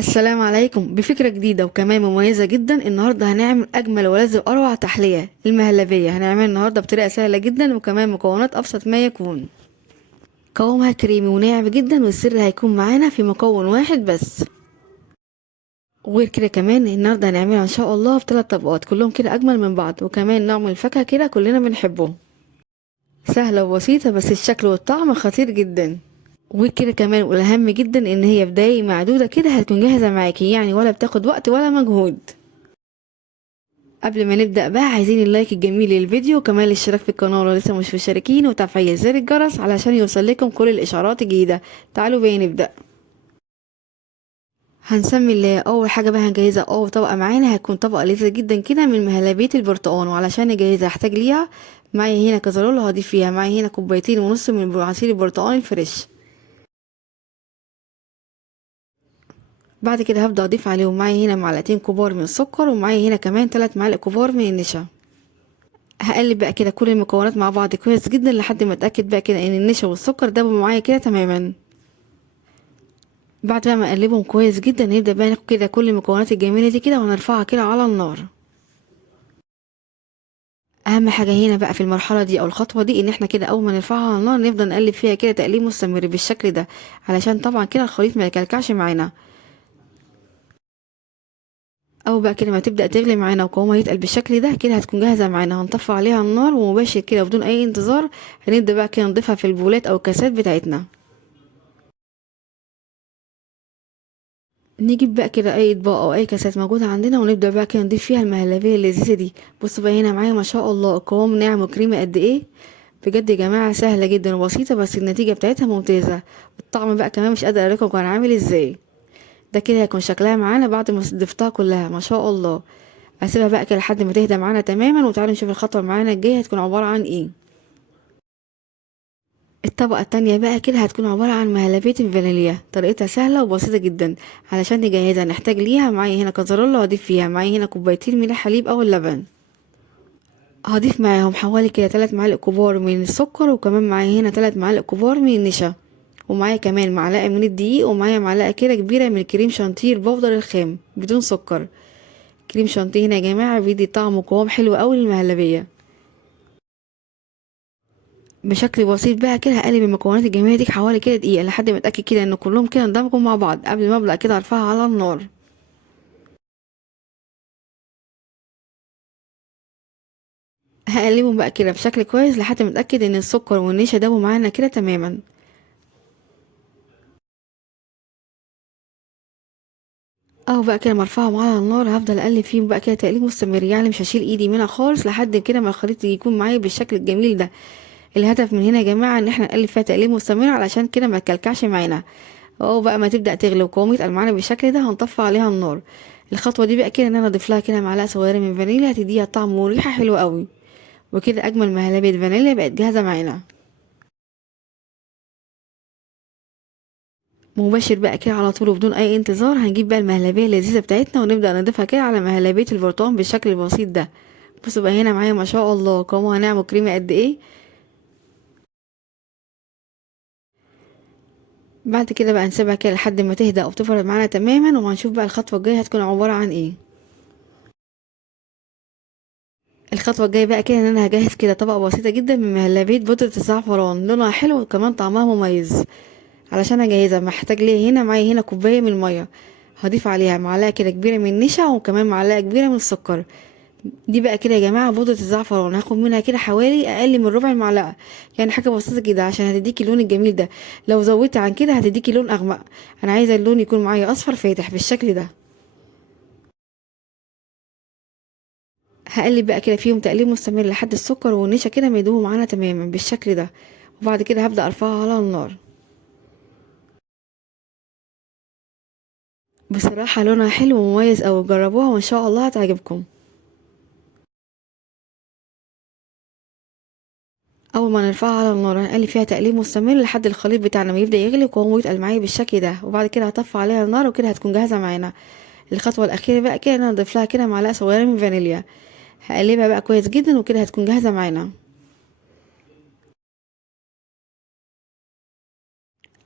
السلام عليكم بفكرة جديدة وكمان مميزة جدا. النهاردة هنعمل أجمل ولذ وأروع تحلية المهلبية. هنعمل النهاردة بطريقة سهلة جدا وكمان مكونات أبسط ما يكون. قوامها كريمي وناعم جدا، والسر هيكون معانا في مكون واحد بس. وغير كده كمان النهاردة هنعملها إن شاء الله بثلاث طبقات كلهم كده أجمل من بعض، وكمان نعمل فاكهة كده كلنا بنحبه. سهلة وبسيطة بس الشكل والطعم خطير جدا. وكده كمان والأهم جدا إن هي في دقايق معدودة كده هتكون جاهزة معاكي، يعني ولا بتاخد وقت ولا مجهود. قبل ما نبدأ بقى عايزين اللايك الجميل للفيديو وكمان الاشتراك في القناة لو لسه مش مشتركين وتفعيل زر الجرس علشان يوصل لكم كل الإشعارات الجديدة. تعالوا بقى نبدأ. هنسمي الله. أول حاجة بقى هنجهزها أول طبقة معانا هتكون طبقة لذيذة جدا كده من مهلبية البرتقال، وعلشان نجهزها هحتاج ليها معايا هنا كزرولة هضيف فيها معايا هنا كوبايتين ونص من عصير البرتقال الفريش. بعد كده هبدأ أضيف عليهم معايا هنا معلقتين كبار من السكر، ومعايا هنا كمان 3 معالق كبار من النشا. هقلب بقى كده كل المكونات مع بعض كويس جدا لحد ما اتاكد بقى كده ان النشا والسكر دابوا معايا كده تماما. بعد بقى ما اقلبهم كويس جدا نبدا بقى ناخد كده كل المكونات الجميله دي كده ونرفعها كده على النار. اهم حاجه هنا بقى في المرحله دي او الخطوه دي ان احنا كده اول ما نرفعها على النار نفضل نقلب فيها كده تقليب مستمر بالشكل ده، علشان طبعا كده الخليط ما يكلكعش معانا. او بقى كده ما تبدا تغلي معانا وقوامها يتقل بالشكل ده كده هتكون جاهزه معانا. هنطفي عليها النار ومباشر كده بدون اي انتظار هنبدا بقى كده نضيفها في البولات او الكاسات بتاعتنا. نجيب بقى كده اي اطباق او اي كاسات موجوده عندنا ونبدا بقى كده نضيف فيها المهلبيه اللذيذه دي. بصوا بقى هنا معايا ما شاء الله القوام ناعم وكريمي قد ايه. بجد يا جماعه سهله جدا وبسيطه بس النتيجه بتاعتها ممتازه. الطعم بقى كمان مش قادره اقول لكم كان عامل ازاي. ده كده هيكون شكلها معانا بعد ما ضفتها كلها ما شاء الله. اسيبها بقى كده لحد ما تهدى معانا تماما، وتعالوا نشوف الخطوه معانا الجايه هتكون عباره عن ايه. الطبقة التانية بقى كده هتكون عبارة عن مهلبية الفانيليا. طريقتها سهلة وبسيطة جدا. علشان نجهزها نحتاج ليها معايا هنا كزرولة هضيف فيها معايا هنا كوبايتين من الحليب أو اللبن. هضيف معاهم حوالي كده 3 معالق كبار من السكر، وكمان معايا هنا 3 معالق كبار من النشا، ومعايا كمان معلقة من الدقيق، ومعايا معلقة كده كبيرة من كريم شانتيه البودر الخام بدون سكر. كريم شانتيه هنا يا جماعة بيدي طعم وقوام حلو أوي للمهلبية. بشكل بسيط بقى كده هقلب المكونات الجميله دي حوالي كده دقيقه لحد ما اتاكد كده ان كلهم كده اندمجوا مع بعض قبل ما ابدا كده ارفعها على النار. هقلبهم بقى كده بشكل كويس لحد ما اتاكد ان السكر والنشا دابوا معانا كده تماما. اهو بقى كده مرفعهم على النار هفضل اقلب فيهم بقى كده تقليب مستمر، يعني مش هشيل ايدي منها خالص لحد كده ما الخليط يكون معايا بالشكل الجميل ده. الهدف من هنا يا جماعه ان احنا نقلب فيها تقليب مستمر علشان كده ما تكلكعش معانا. اهو بقى ما تبدا تغلي وقوام يتقل معانا بالشكل ده هنطفي عليها النار. الخطوه دي بقى كده ان انا اضيف لها كده معلقه صغيره من فانيليا هتديها طعم وريحه حلوه قوي. وكده اجمل مهلبية فانيليا بقت جاهزه معانا. مباشر بقى كده على طول وبدون اي انتظار هنجيب بقى المهلبية اللذيذة بتاعتنا ونبدأ نضيفها كده على مهلبية البرتقال بالشكل البسيط ده. بصوا بقى هنا معايا ما شاء الله قوامها ناعم وكريمي قد ايه. بعد كده بقى نسيبها كده لحد ما تهدى او تفرد معانا تماما، وهنشوف بقى الخطوة الجاية هتكون عبارة عن ايه. الخطوة الجاية بقى كده ان انا هجهز كده طبقة بسيطة جدا من مهلبية بودرة الزعفران، لونها حلو وكمان طعمها مميز. علشان اجهزها محتاج ليا هنا معايا هنا كوباية من المية. هضيف عليها معلقة كده كبيرة من النشا وكمان معلقة كبيرة من السكر. دي بقى كده يا جماعة بودرة الزعفران هاخد منها كده حوالي اقل من ربع المعلقة، يعني حاجة بسيطة كده عشان هتديكي اللون الجميل ده. لو زودت عن كده هتديكي لون اغمق. انا عايزة اللون يكون معايا اصفر فاتح بالشكل ده. هقلب بقى كده فيهم تقليب مستمر لحد السكر والنشا كده ما يدوبوا معانا تماما بالشكل ده. وبعد كده هبدأ ارفعها على النار. بصراحة لونها حلو ومميز اوي، جربوها وان شاء الله هتعجبكم. اول ما نرفعها على النار هنقلب فيها تقليب مستمر لحد الخليط بتاعنا ما يبدا يغلي وقوامه يتقل معايا بالشكل ده، وبعد كده هطفي عليها النار وكده هتكون جاهزه معانا. الخطوه الاخيره بقى كده ان انا اضيف لها كده معلقه صغيره من فانيليا. هقلبها بقى كويس جدا وكده هتكون جاهزه معانا.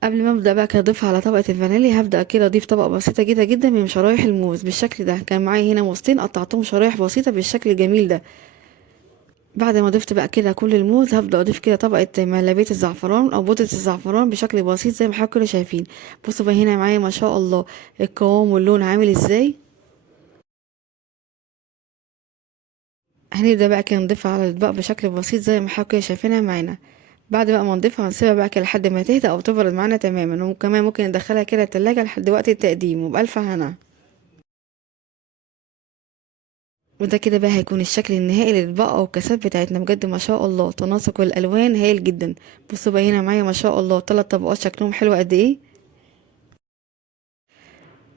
قبل ما ابدا بقى كده اضيفها على طبقه الفانيليا، هبدا كده اضيف طبقه بسيطه جدا جدا من شرايح الموز بالشكل ده. كان معايا هنا موزتين قطعتهم شرايح بسيطه بالشكل الجميل ده. بعد ما ضفت بقى كده كل الموز، هبدا اضيف كده طبقه مهلبيه الزعفران او بودره الزعفران بشكل بسيط زي ما حضراتكم كده شايفين. بصوا بقى هنا معايا ما شاء الله القوام واللون عامل ازاي. هنبدا بقى كده نضيفها على الاطباق بشكل بسيط زي ما حضراتكم كده شايفينها معانا. بعد بقى ما نضيفها هنسيبها بقى كده لحد ما تهدى او تبرد معانا تماما، وكمان ممكن ندخلها كده التلاجة لحد وقت التقديم وبألف هنا. وده كده بقى هيكون الشكل النهائي للاطباق او الكاسات بتاعتنا. بجد ما شاء الله تناسق الالوان هايل جدا. بصوا بقى هنا معايا ما شاء الله 3 طبقات شكلهم حلو قد ايه.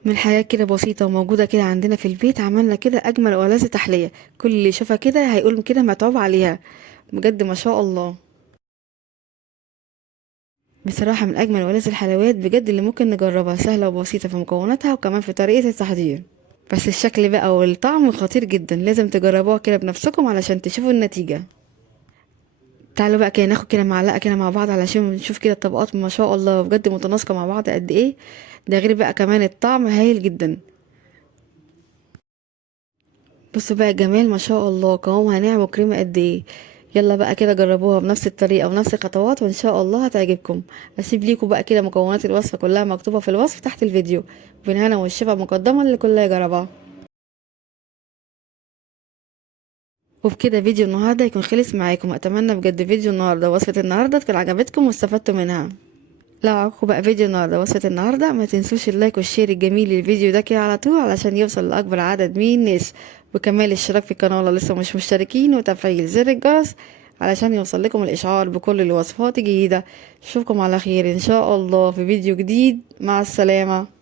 من حاجات كده بسيطة وموجودة كده عندنا في البيت، عملنا كده أجمل وألذ تحلية. كل اللي يشوفها كده هيقول كده متعوب عليها. بجد ما شاء الله. بصراحة من أجمل وألذ الحلويات بجد اللي ممكن نجربها، سهلة وبسيطة في مكوناتها وكمان في طريقة التحضير. بس الشكل بقى والطعم خطير جدا، لازم تجربوها كده بنفسكم علشان تشوفوا النتيجة. تعالوا بقى كده ناخد كده معلقة كده مع بعض علشان نشوف كده الطبقات ما شاء الله بجد متناسقة مع بعض قد ايه. ده غير بقى كمان الطعم هايل جدا. بصوا بقى الجمال ما شاء الله، قوامها ناعم وكريمة قد ايه. يلا بقى كده جربوها بنفس الطريقة ونفس الخطوات وان شاء الله هتعجبكم. اسيب ليكم بقى كده مكونات الوصفة كلها مكتوبة في الوصف تحت الفيديو. بالهنا والشفا مقدما لكل يجربها. وبكده فيديو النهارده يكون خلص معاكم. اتمنى بجد فيديو النهارده وصفة النهارده تكون عجبتكم واستفدتوا منها. لو عجبكم بقى فيديو النهارده وصفة النهارده، ما تنسوش اللايك والشير الجميل للفيديو ده كده على طول علشان يوصل لاكبر عدد من الناس. وكمان الاشتراك في القناه لو لسه مش مشتركين، وتفعيل زر الجرس علشان يوصل لكم الاشعار بكل الوصفات الجديده. اشوفكم على خير ان شاء الله في فيديو جديد. مع السلامه.